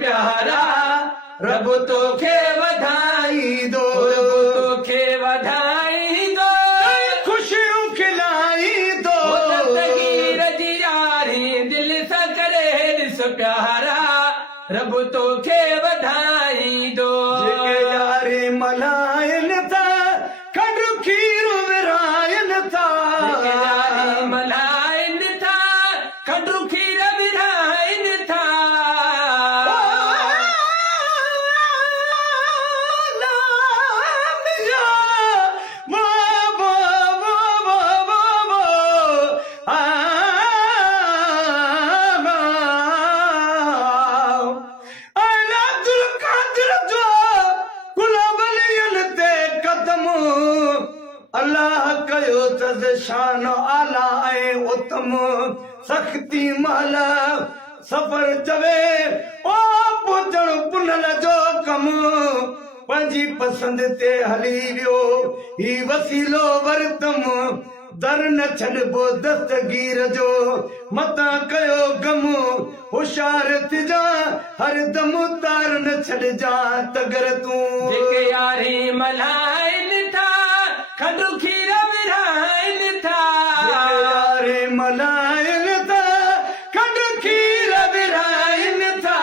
प्यारा रब तोखे वधाई दो तोखे वधाई दो खुशियूं खिलाई दो दस्तगीर जी यारी दिल सां करे ॾिस प्यारा रब तोखे वधाई दो जेके यारी मल्हाइनि था खंडु खीर विराइनि था मल्हाइनि था खंडु खीर विराइनि था अल्लाह कयो तज शान आला ऐं उत्तम सख़्ती महल सफ़र चवे ओ पहुचण पुनल जो कम पंहिंजी पसंद ते हली वियो ही वसीलो वरतम दर न छॾिबो दस्तगीर जो मतां कयो गम होशियार थिजा हरदम तार न छॾिजा तगर तूं जेके यारी मल्हाइनि था खंडु खीर विराइनि था यारे मल्हाइनि था खंडु खीर विराइनि था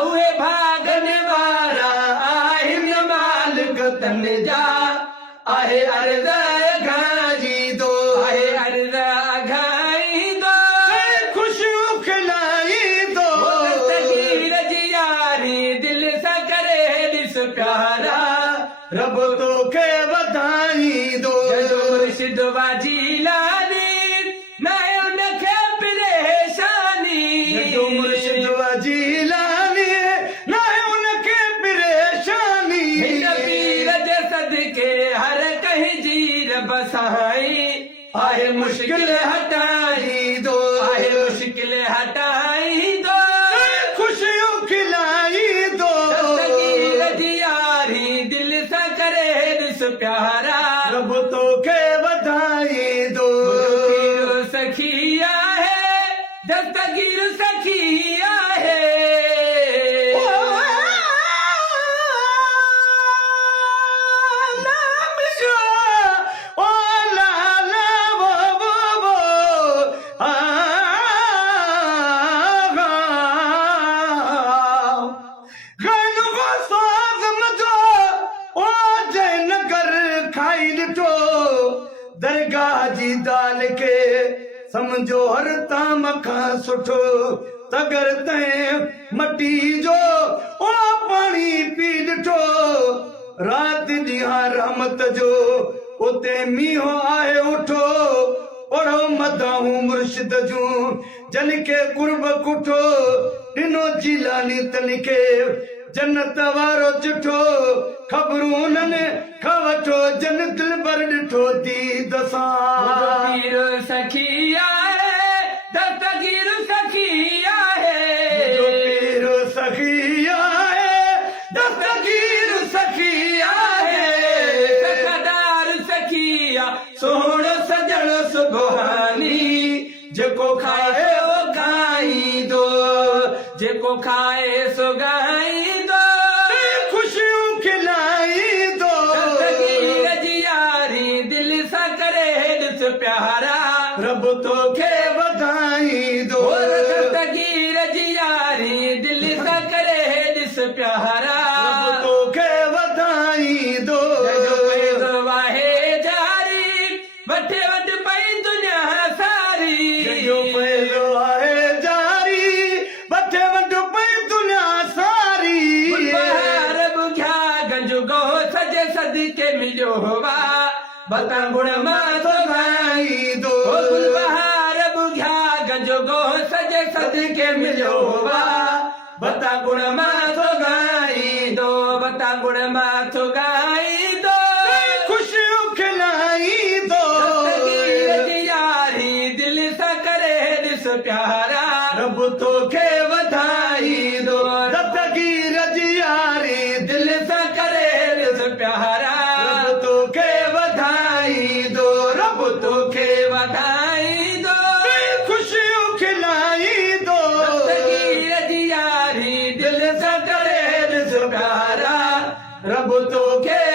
उहे भागनि वारा आहिनि मालिक तन जा आहे अर्ज़ घाई दो आहे अर्ज़ घाई दो खुशियूं खिलाई दो दस्तगीर जी यारी दिल सां करे ॾिस प्यारा रब तोखे वधाई दो मुर्शिद वाजी लानी न उनखे परेशानी मुर्शिद वाजी लानी न उनखे परेशानी हिन पीर जे सदके हर कंहिं जी रब साईं आहे मुश्किल हटाई दो आहे मुश्किल हटाई दो खुशियूं खिलाई दो दस्तगीर जी यारी दिल सां करे ॾिस प्यारा रब तोखे वधाई दो सखी आहे दस्तगीर सखी आहे दरगाह जी दाल खे समझो हर ताम खां सुठो तगर तैं मटी जो ओ पाणी पी ॾिठो राति ॾींहं रहमत जो उते मींहुं आहे उठो पढ़ो मदाहूं मुर्शिद जूं जन खे कुर्ब कुठो ॾिनो जीलानी तन खे जन्नत वारो चिठो ख़बरूं उन्हनि खां वठो जन्नत पर ॾिठो थी दसां सखी आहे दस्तगीर सखी आहे पीर सखी आहे दस्तगीर सखी आहे सखदार सखी सोहणो सजण सुभानी जेको खाए ओ खाई दो जेको खाए सो गाई दो खुशियूं खिलाई दो दस्तगीर जी यारी दिल सां करे ॾिस प्यारा रब तोखे वधाई दो दस्तगीर जी यारी दिल सां करे ॾिस प्यारा रब तोखे वधाई दो वाहे जारी वठे वठ पई दुनिया सारी आहे जारी वठे वठ पई दुनिया सारी बहार बुझा गंज गो सजे सदके मिलियो हुआ बता गुण मां तो वधाई दो बहार बुझा गंज गो सजे सदके मिलियो हुआ बता गुण मां तो गाई दो बता गुण मां तो गाई दो खुशियूं खिलाई दो दस्तगीर जी यारी दिल सां करे ॾिस प्यारा रब तोखे वधाई दो दस्तगीर जी यारी दिल सां करे ॾिस प्यारा रब तोखे वधाई दो रब तोखे वधाई दो खुशियूं खिलाई दो दस्तगीर जी यारी दिल सां रब तोखे